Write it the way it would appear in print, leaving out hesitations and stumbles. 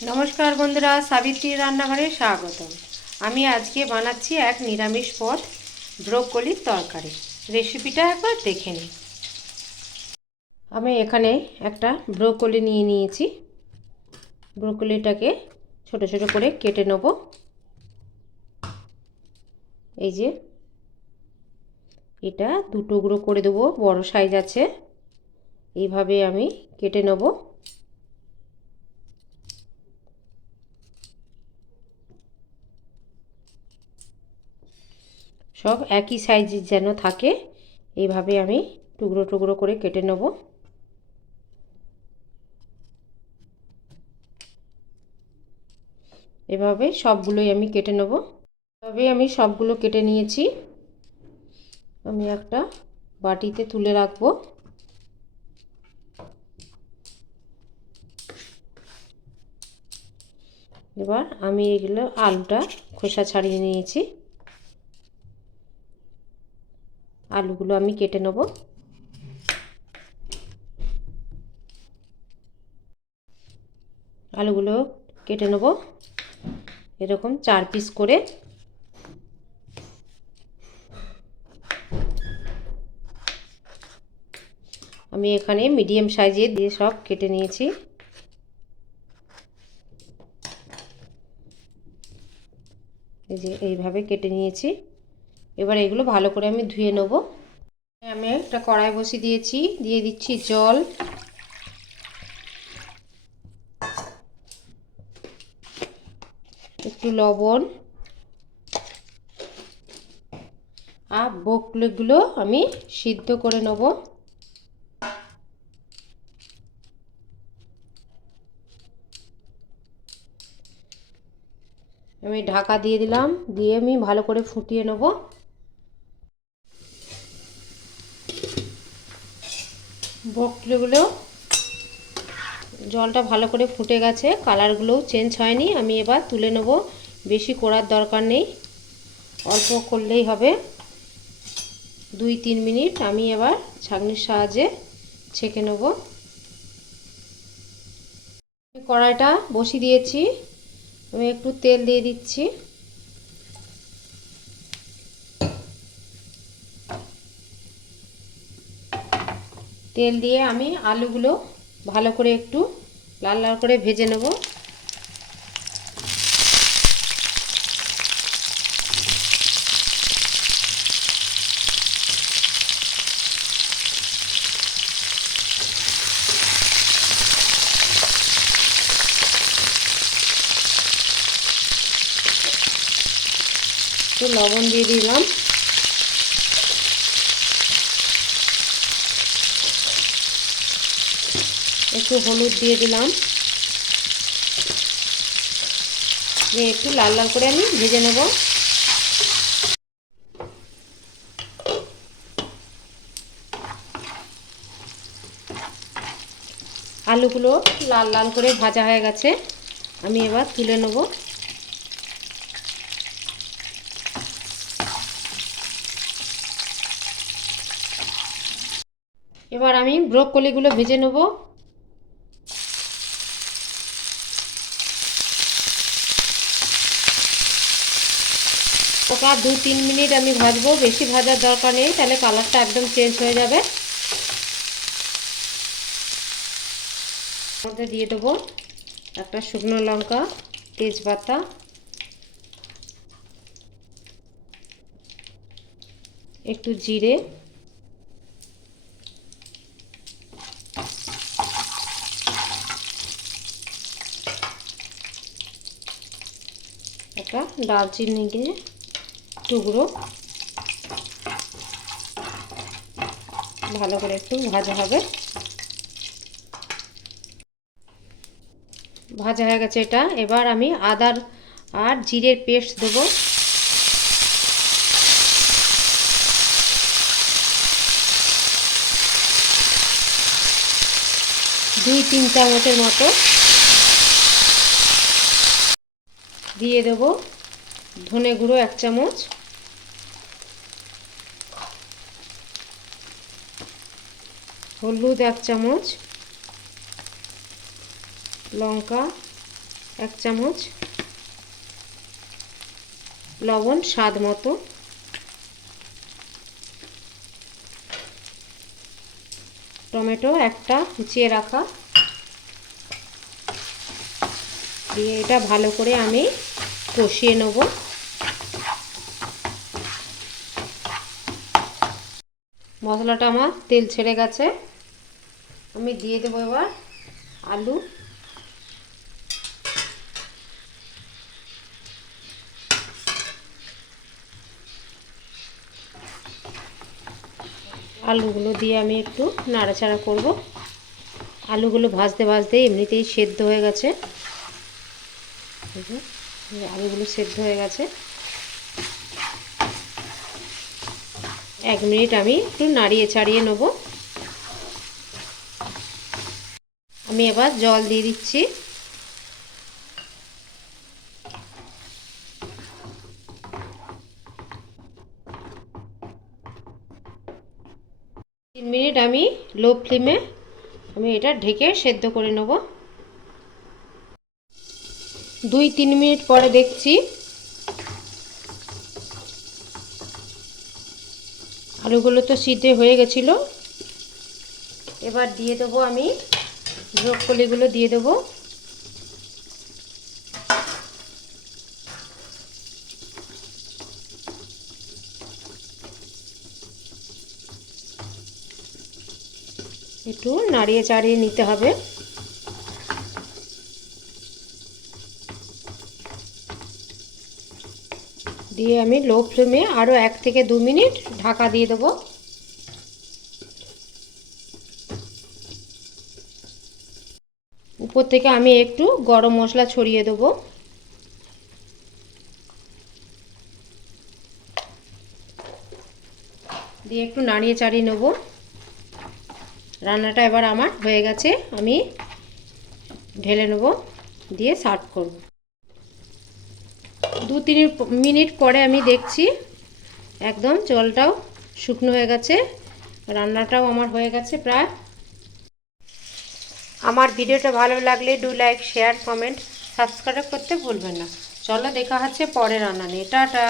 নমস্কার বন্ধুরা, সাবিত্রী রান্নাঘরে স্বাগতম। আমি আজকে বানাচ্ছি এক নিরামিষ পদ, ব্রোকলির তরকারি। রেসিপিটা একবার দেখে নিই। আমি এখানে একটা ব্রোকলি নিয়ে নিয়েছি। ব্রোকলিটাকে ছোট ছোট করে কেটে নেব। এই যে এটা দু টুকরো করে দেবো, বড় সাইজ আছে। এইভাবে আমি কেটে নেব। সব একই সাইজের যেন থাকে, এইভাবে আমি টুকরো টুকরো করে কেটে নেব। এভাবে সবগুলোই আমি কেটে নেব। এভাবে আমি সবগুলো কেটে নিয়েছি। আমি একটা বাটিতে তুলে রাখবো। এবার আমি এগুলো আলুটা খোসা ছাড়িয়ে নিয়েছি। আলুগুলো আমি কেটে নেব। আলুগুলো কেটে নেব এরকম 4 পিস করে। আমি এখানে মিডিয়াম সাইজে দিয়ে সব কেটে নিয়েছি। এই যে এইভাবে কেটে নিয়েছি। এবার এগুলো ভালো করে আমি ধুয়ে নেব। আমি একটা কড়াই বসিয়ে দিয়েছি, দিয়ে দিচ্ছি জল। একটু লবণ আর ব্রোকলিগুলো আমি সিদ্ধ করে নেব। আমি ঢাকা দিয়ে দিলাম, দিয়ে আমি ভালো করে ফুটিয়ে নেব। ব্রোকলিগুলো জলটা ভালো করে ফুটে গেছে, কালারগুলোও চেঞ্জ হয়নি। আমি এবার তুলে নেব। বেশি করার দরকার নেই, অল্প করলেই হবে। 2-3 মিনিট আমি এবার ছাঁকনির সাহায্যে ছেঁকে নেব। কড়াইটা বসিয়ে দিয়েছি, আমি একটু তেল দিয়ে দিচ্ছি। তেল দিয়ে আমি আলুগুলো ভালো করে একটু লাল লাল করে ভেজে নেব। একটু লবণ দিয়ে দিলাম, একটু হলুদ দিয়ে দিলাম, দিয়ে একটু লাল লাল করে আমি ভেজে নেব। আলুগুলো লাল লাল করে ভাজা হয়ে গেছে, আমি এবার তুলে নেব। এবার আমি ব্রোকলিগুলো ভেজে নেব। ওটা 2-3 মিনিট আমি ভাজবো, বেশি ভাজার দরকার নেই, তাহলে কালারটা একদম চেঞ্জ হয়ে যাবে। মধ্যে দিয়ে দেবো একটা শুকনো লঙ্কা, তেজপাতা, একটু জিরে, একটা দারচিনি টুকরো, ভালো করে একটু ভাজা হবে। ভাজা হয়ে গেছে এটা। এবার আমি আদার আর জিরের পেস্ট দেবো। 2-3 চামচের মতো দিয়ে দেবো। ধনে গুঁড়ো 1 চামচ, হলুদ 1 চামচ, লঙ্কা 1 চামচ, লবণ স্বাদ মতো, টমেটো একটা কুচিয়ে রাখা, দিয়ে এটা ভালো করে আমি কষিয়ে নেব। মশলাটা আমার তেল ছেড়ে গেছে, আমি দিয়ে দেবো এবার আলু। আলুগুলো দিয়ে আমি একটু নাড়াচাড়া করব। আলুগুলো ভাজতে ভাজতে এমনিতেই সেদ্ধ হয়ে গেছে, আলুগুলো সেদ্ধ হয়ে গেছে। 1 মিনিট আমি একটু নাড়িয়ে চাড়িয়ে নেব। আমি এবার জল দিয়ে দিচ্ছি। তিন মিনিট আমি লো ফ্লেমে আমি এটা ঢেকে সেদ্ধ করে নেব। 2-3 মিনিট পরে দেখছি আলুগুলো তো সিদ্ধ হয়ে গেছিলো। এবার দিয়ে দেবো আমি ব্রোকলিগুলো দিয়ে দেবো। একটু নাড়িয়ে চাড়িয়ে নিতে হবে। দিয়ে আমি লো ফ্লেমে আরও 1 থেকে 2 মিনিট ঢাকা দিয়ে দেবো। উপর থেকে আমি একটু গরম মশলা ছড়িয়ে দেবো। দিয়ে একটু নাড়িয়ে চাড়িয়ে নেব। রান্নাটা এবার আমার হয়ে গেছে, আমি ঢেলে নেব, দিয়ে সার্ভ করব। 2-3 মিনিট পরে আমি দেখছি একদম জলটাও শুকনো হয়ে গেছে, রান্নাটাও আমার হয়ে গেছে প্রায়। আমার ভিডিওটা ভালো লাগলে do like, share, comment, subscribe করতে ভুলবেন না। চলো দেখা হচ্ছে পরে রান্না নিয়ে। টাটা।